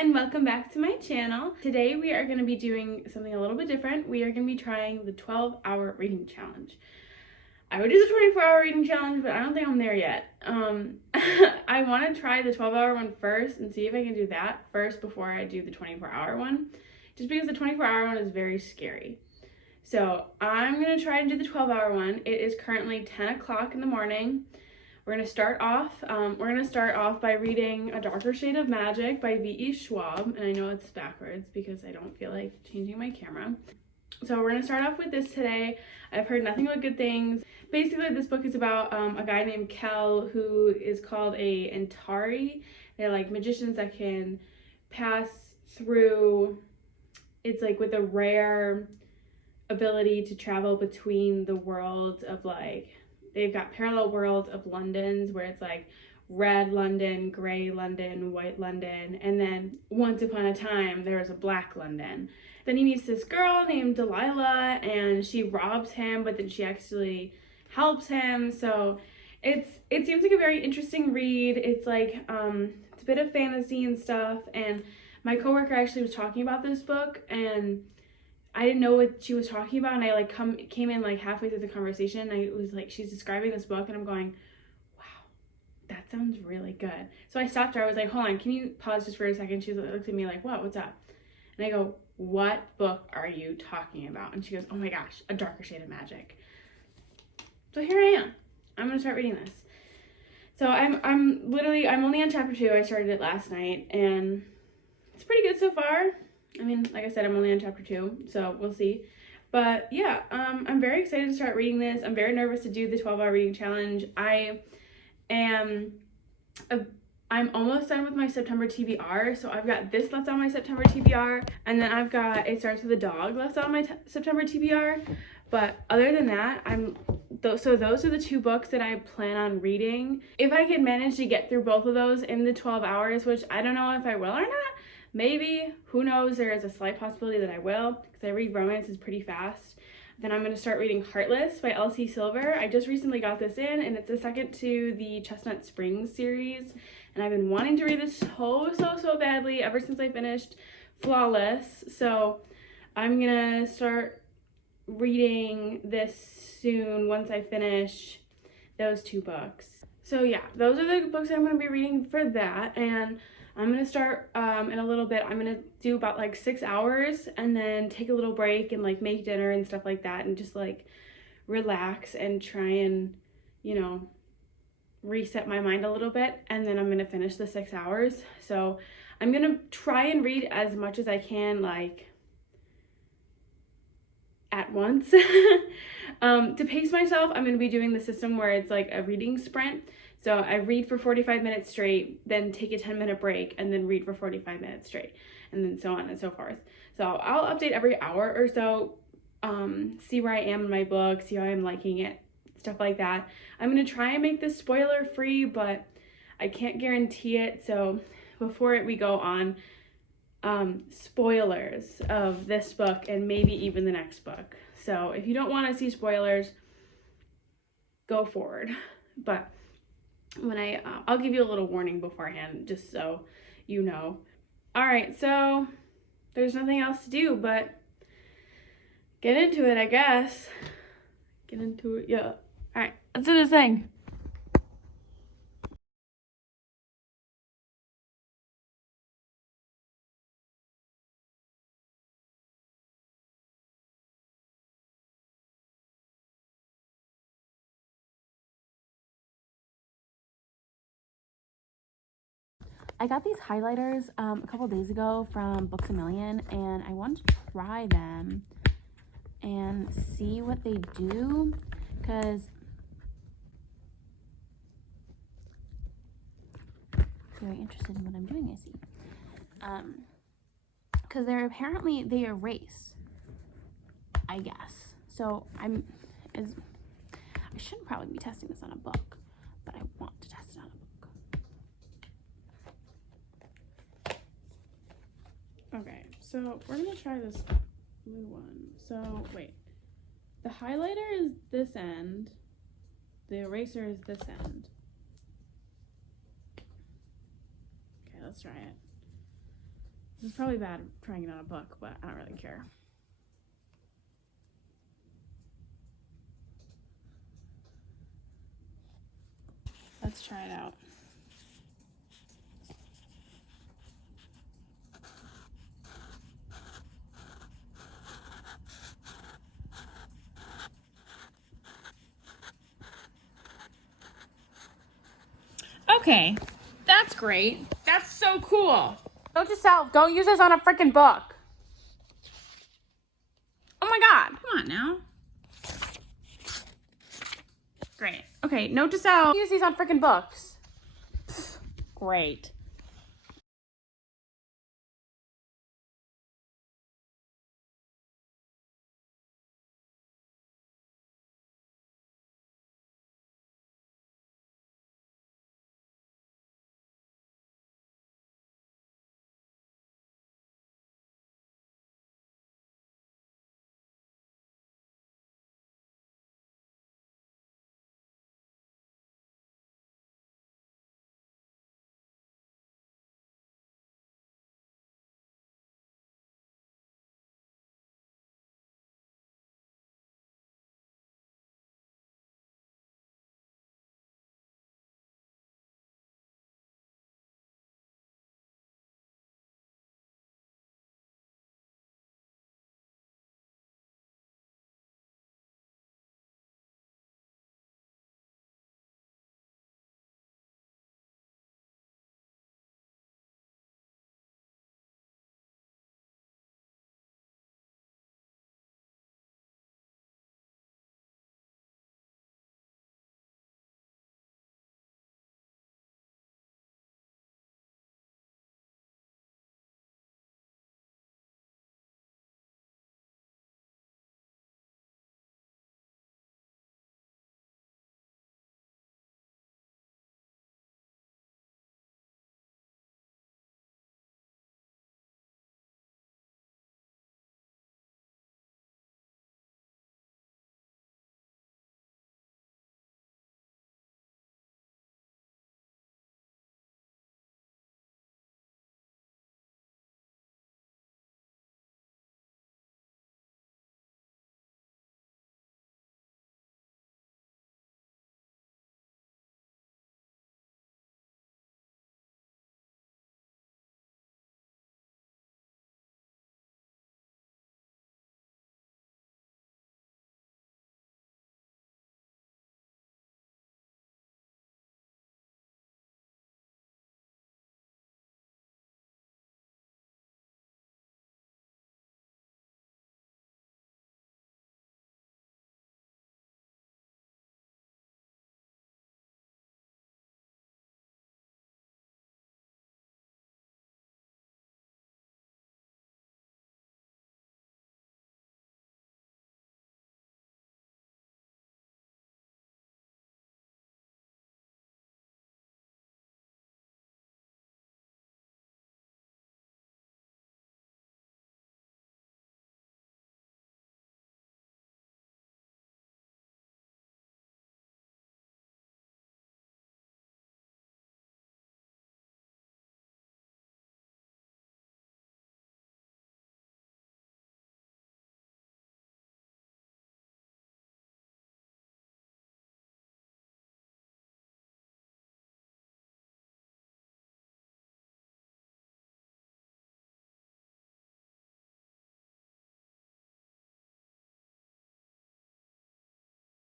and welcome back to my channel. Today we are going to be doing something a little bit different. We are going to be trying the 12-hour reading challenge. I would do the 24-hour reading challenge, but I don't think I'm there yet. I want to try the 12-hour one first and see if I can do that first before I do the 24-hour one, just because the 24-hour one is very scary. So I'm going to try and do the 12-hour one. It is currently 10 o'clock in the morning. We're going to start off by reading A Darker Shade of Magic by V.E. Schwab. And I know it's backwards because I don't feel like changing my camera. So we're going to start off with this today. I've heard nothing but good things. Basically, this book is about a guy named Kel who is called a Antari. They're like magicians that can pass through, it's like with a rare ability to travel between the worlds of like, they've got parallel worlds of Londons where it's like red London, gray London, white London, and then once upon a time there was a black London. Then he meets this girl named Delilah and she robs him, but then she actually helps him. So it seems like a very interesting read. It's like it's a bit of fantasy and stuff, and my coworker actually was talking about this book and I didn't know what she was talking about, and I like came in like halfway through the conversation and I was like, she's describing this book and I'm going, wow, that sounds really good. So I stopped her. I was like, hold on, can you pause just for a second? She looked at me like, what's up? And I go, what book are you talking about? And she goes, oh my gosh, A Darker Shade of Magic. So here I am. I'm gonna start reading this. So I'm only on chapter 2. I started it last night and it's pretty good so far. I mean, like I said, I'm only on chapter 2, so we'll see. But yeah, I'm very excited to start reading this. I'm very nervous to do the 12-hour reading challenge. I'm almost done with my September TBR, so I've got this left on my September TBR, and then I've got It Starts With a Dog left on my September TBR. But other than that, so those are the 2 books that I plan on reading. If I can manage to get through both of those in the 12 hours, which I don't know if I will or not, maybe, who knows, there is a slight possibility that I will, because I read romances pretty fast. Then I'm going to start reading Heartless by L.C. Silver. I just recently got this in, and it's the second to the Chestnut Springs series, and I've been wanting to read this so badly ever since I finished Flawless. So I'm going to start reading this soon once I finish those 2 books. So yeah, those are the books I'm going to be reading for that, and I'm going to start in a little bit. I'm going to do about like 6 hours and then take a little break and like make dinner and stuff like that and just like relax and try and, reset my mind a little bit. And then I'm going to finish the 6 hours. So I'm going to try and read as much as I can, like at once. To pace myself, I'm going to be doing the system where it's like a reading sprint. So I read for 45 minutes straight, then take a 10-minute break, and then read for 45 minutes straight, and then so on and so forth. So I'll update every hour or so, see where I am in my book, see how I'm liking it, stuff like that. I'm going to try and make this spoiler-free, but I can't guarantee it. So before we go on, spoilers of this book and maybe even the next book. So if you don't want to see spoilers, go forward. But when I'll give you a little warning beforehand, just so you know. All right, so there's nothing else to do but get into it, I guess. Get into it, yeah. All right, let's do this thing. I got these highlighters a couple days ago from Books A Million, and I wanted to try them and see what they do, because very interested in what I'm doing, I see. Because they erase, I guess. So I shouldn't probably be testing this on a book, but I want to test it on a book. Okay, so we're gonna try this blue one. So wait, the highlighter is this end, the eraser is this end. Okay, let's try it. This is probably bad trying it on a book, but I don't really care. Let's try it out. Okay, that's great. That's so cool. Note to self, don't use this on a freaking book. Oh my god. Come on now. Great. Okay, note to self, use these on freaking books. Pfft, great.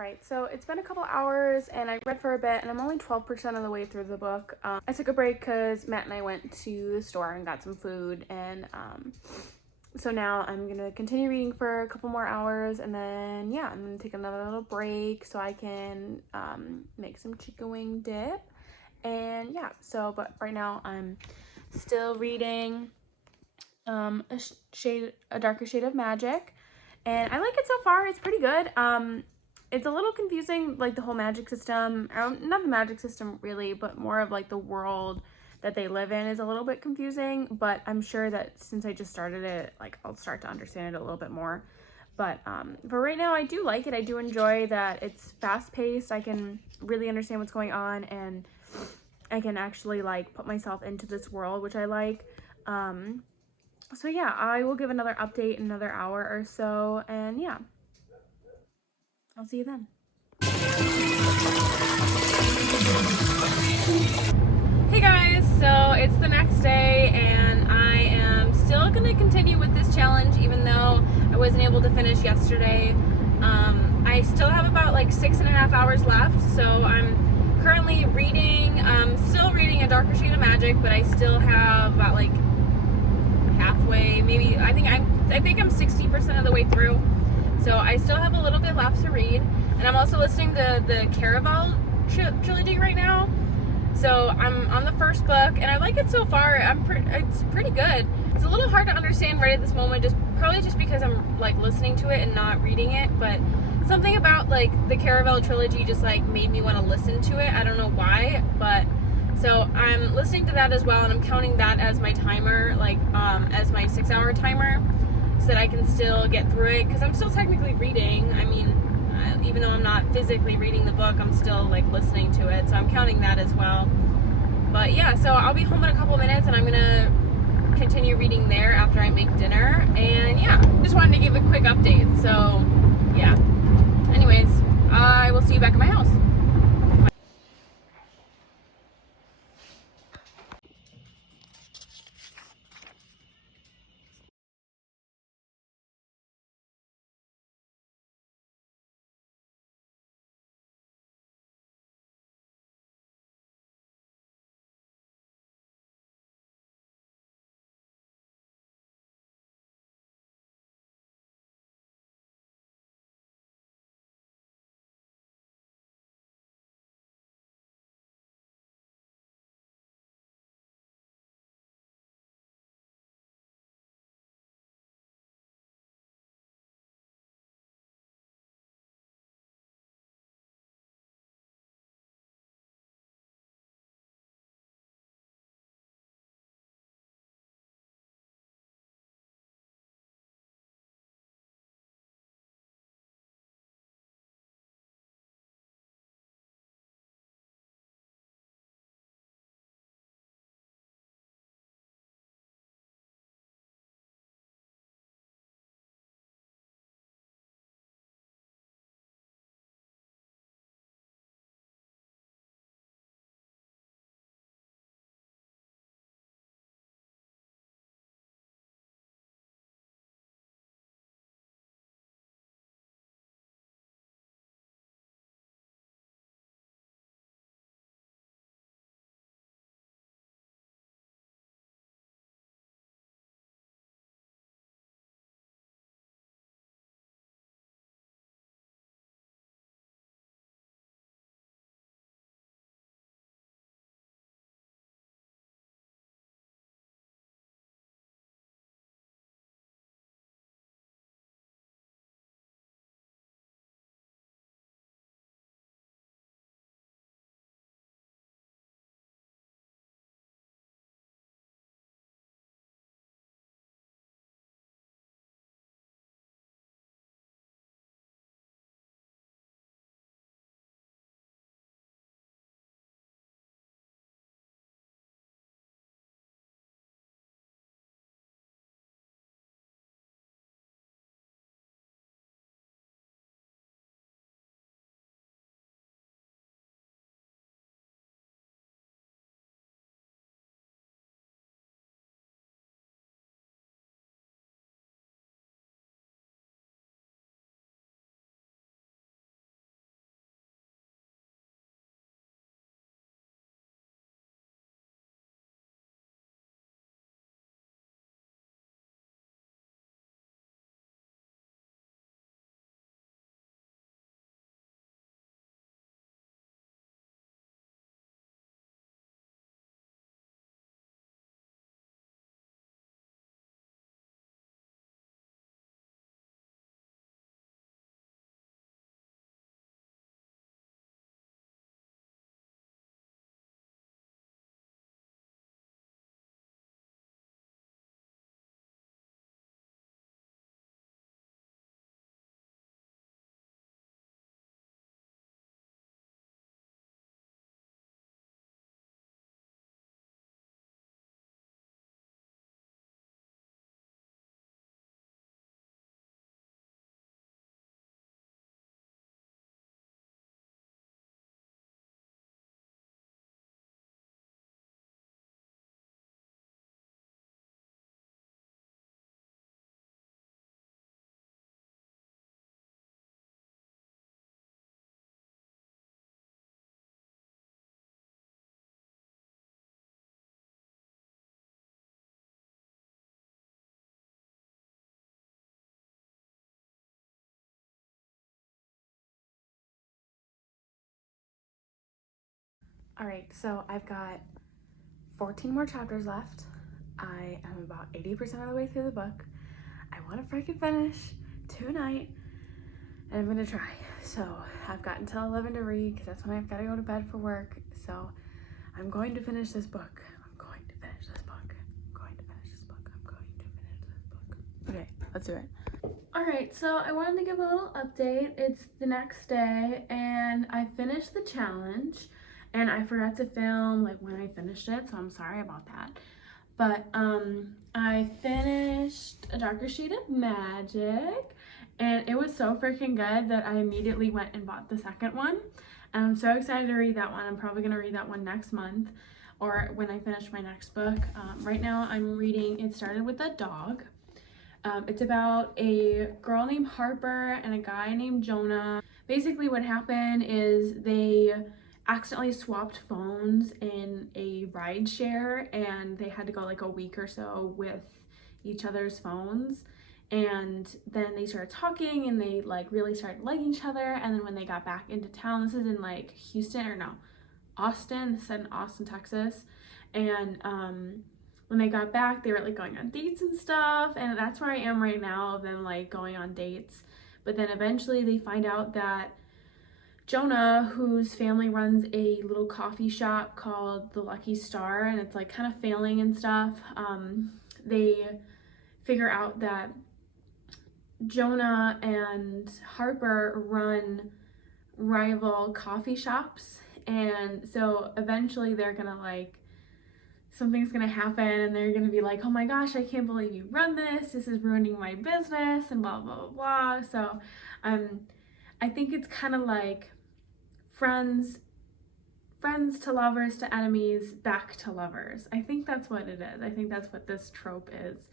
Right, so it's been a couple hours and I read for a bit and I'm only 12% of the way through the book. I took a break because Matt and I went to the store and got some food, and so now I'm gonna continue reading for a couple more hours, and then yeah, I'm gonna take another little break so I can make some chicken wing dip. And yeah, so but right now I'm still reading a darker shade of magic, and I like it so far. It's pretty good. It's a little confusing, like the whole magic system, not the magic system really, but more of like the world that they live in is a little bit confusing, but I'm sure that since I just started it, like I'll start to understand it a little bit more. But for right now, I do like it. I do enjoy that it's fast-paced. I can really understand what's going on, and I can actually like put myself into this world, which I like. So yeah, I will give another update in another hour or so, and yeah, I'll see you then. Hey guys, so it's the next day and I am still going to continue with this challenge even though I wasn't able to finish yesterday. I still have about like 6.5 hours left, so I'm currently reading, still reading A Darker Shade of Magic, but I still have about like halfway, maybe, I think I'm 60% of the way through. So I still have a little bit left to read, and I'm also listening to the Caraval trilogy right now. So I'm on the first book, and I like it so far. It's pretty good. It's a little hard to understand right at this moment, probably just because I'm like listening to it and not reading it. But something about like the Caraval trilogy just like made me want to listen to it. I don't know why, but so I'm listening to that as well, and I'm counting that as my timer, like as my 6-hour timer, so that I can still get through it because I'm still technically reading. I mean, even though I'm not physically reading the book, I'm still like listening to it, so I'm counting that as well. But yeah, so I'll be home in a couple minutes and I'm gonna continue reading there after I make dinner. And yeah, just wanted to give a quick update. So yeah, anyways, I will see you back at my house. All right, so I've got 14 more chapters left. I am about 80% of the way through the book. I want to freaking finish tonight, and I'm gonna try. So I've got until 11 to read because that's when I've got to go to bed for work. So I'm going to finish this book. I'm going to finish this book. I'm going to finish this book. I'm going to finish this book. Okay, let's do it. All right, so I wanted to give a little update. It's the next day, and I finished the challenge, and I forgot to film like when I finished it, so I'm sorry about that. But I finished A Darker Shade of Magic, and it was so freaking good that I immediately went and bought the second one. And I'm so excited to read that one. I'm probably gonna read that one next month or when I finish my next book. Right now I'm reading It Started With a Dog. It's about a girl named Harper and a guy named Jonah. Basically what happened is they accidentally swapped phones in a ride share, and they had to go like a week or so with each other's phones, and then they started talking and they like really started liking each other. And then when they got back into town, this is in like Houston, or no, Austin, this is in Austin, Texas, and when they got back, they were like going on dates and stuff, and that's where I am right now, of them like going on dates. But then eventually they find out that Jonah, whose family runs a little coffee shop called the Lucky Star, and it's like kind of failing and stuff, they figure out that Jonah and Harper run rival coffee shops, and so eventually they're gonna like, something's gonna happen and they're gonna be like, oh my gosh, I can't believe you run this is ruining my business, and blah blah blah blah. So I think it's kind of like friends to lovers to enemies back to lovers. I think that's what it is. I think that's what this trope is.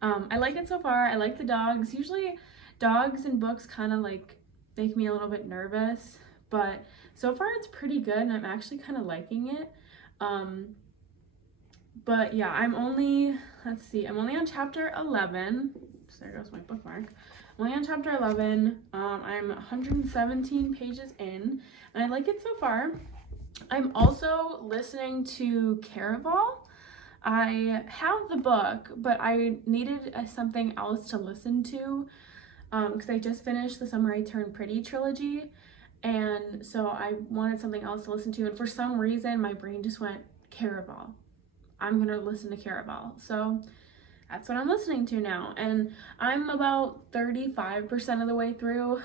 I like it so far. I like the dogs. Usually dogs in books kind of like make me a little bit nervous, but so far it's pretty good and I'm actually kind of liking it. But yeah, I'm only on chapter 11. So there goes my bookmark. I'm only on chapter 11. I'm 117 pages in, and I like it so far. I'm also listening to Caraval. I have the book, but I needed something else to listen to because I just finished the Summer I Turned Pretty trilogy, and so I wanted something else to listen to, and for some reason my brain just went Caraval. I'm gonna listen to Caraval. So that's what I'm listening to now, and I'm about 35% of the way through.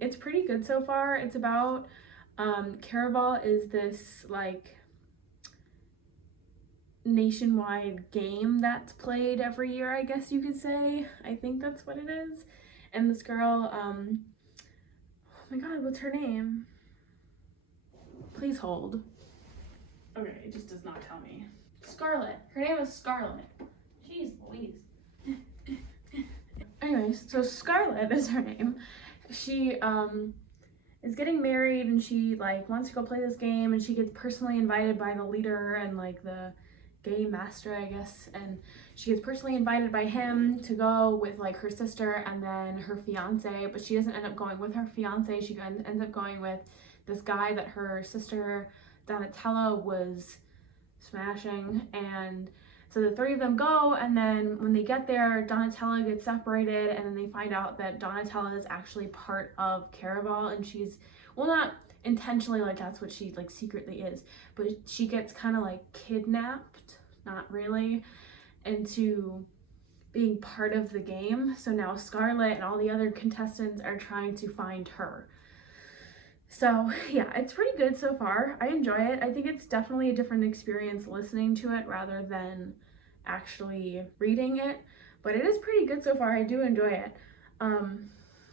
It's pretty good so far. It's about Caraval is this like nationwide game that's played every year, I guess you could say. I think that's what it is. And this girl, oh my god, what's her name? Please hold. Okay, it just does not tell me. Scarlet. Her name is Scarlet. Jeez Louise. Anyways, so Scarlet is her name. She is getting married, and she like wants to go play this game, and she gets personally invited by the leader and like the game master, I guess, and she gets personally invited by him to go with like her sister and then her fiance, but she doesn't end up going with her fiance. She ends up going with this guy that her sister Donatella was smashing. And so the three of them go, and then when they get there, Donatella gets separated, and then they find out that Donatella is actually part of Caraval, and she's, well, not intentionally, like that's what she like secretly is, but she gets kind of like kidnapped, not really, into being part of the game. So now Scarlet and all the other contestants are trying to find her. So yeah, it's pretty good so far. I enjoy it. I think it's definitely a different experience listening to it rather than actually reading it, but it is pretty good so far. I do enjoy it.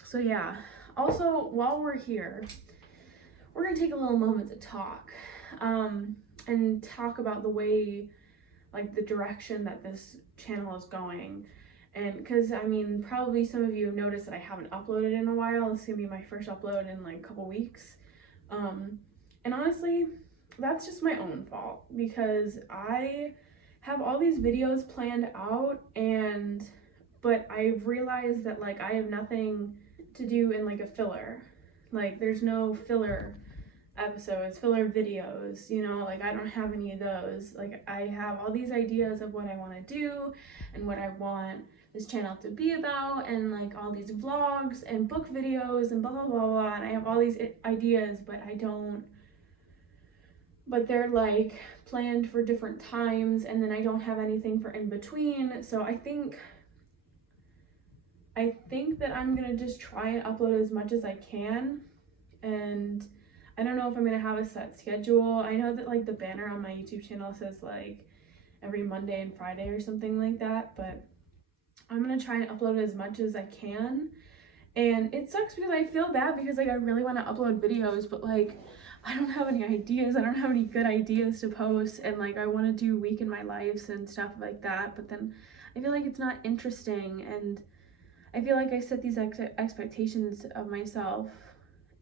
So yeah, also while we're here, we're gonna take a little moment to talk and talk about the way, like the direction that this channel is going. And because I mean, probably some of you have noticed that I haven't uploaded in a while. This is gonna be my first upload in like a couple weeks. And honestly, that's just my own fault, because I have all these videos planned out, but I've realized that like I have nothing to do in like a filler. Like there's no filler episodes, filler videos, you know, like I don't have any of those. Like I have all these ideas of what I want to do and what I want this channel to be about, and like all these vlogs and book videos and blah blah blah blah, and I have all these ideas, but they're like planned for different times, and then I don't have anything for in between. So I think that I'm gonna just try and upload as much as I can, and I don't know if I'm gonna have a set schedule. I know that like the banner on my YouTube channel says like every Monday and Friday or something like that, but I'm gonna try and upload as much as I can. And it sucks because I feel bad because like I really want to upload videos, but like I don't have any ideas. I don't have any good ideas to post, and like I want to do week in my lives and stuff like that, but then I feel like it's not interesting, and I feel like I set these expectations of myself,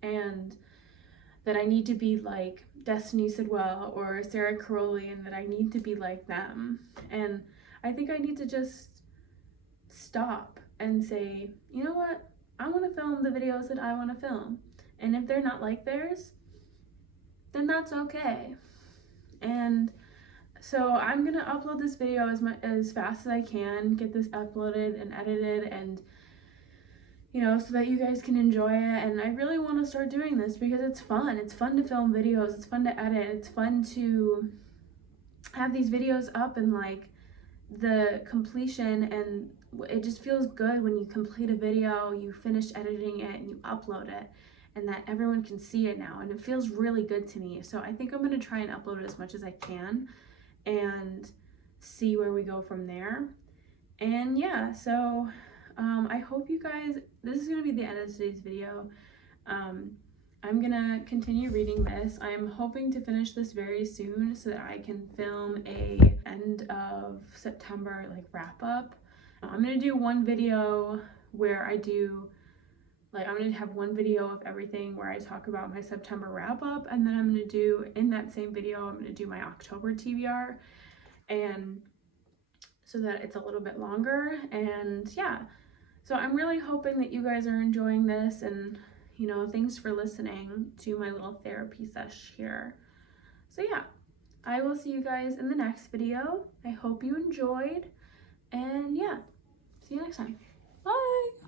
and that I need to be like Destiny Sidwell or Sarah Caroli, and that I need to be like them. And I think I need to just stop and say, you know what? I want to film the videos that I want to film. And if they're not like theirs, then that's okay. And so I'm gonna upload this video as fast as I can, get this uploaded and edited, and you know, so that you guys can enjoy it. And I really want to start doing this because it's fun. It's fun to film videos, it's fun to edit, it's fun to have these videos up, and like the completion, and it just feels good when you complete a video, you finish editing it and you upload it, and that everyone can see it now, and it feels really good to me. So I think I'm going to try and upload it as much as I can and see where we go from there. And yeah, so I hope you guys, this is going to be the end of today's video. I'm gonna continue reading this. I'm hoping to finish this very soon so that I can film a end of September like wrap up. I'm gonna do one video where I do like, I'm gonna have one video of everything where I talk about my September wrap up, and then I'm gonna do, in that same video, I'm gonna do my October TBR, and so that it's a little bit longer. And yeah, so I'm really hoping that you guys are enjoying this, and you know, thanks for listening to my little therapy sesh here. So yeah, I will see you guys in the next video. I hope you enjoyed, and yeah, see you next time. Bye!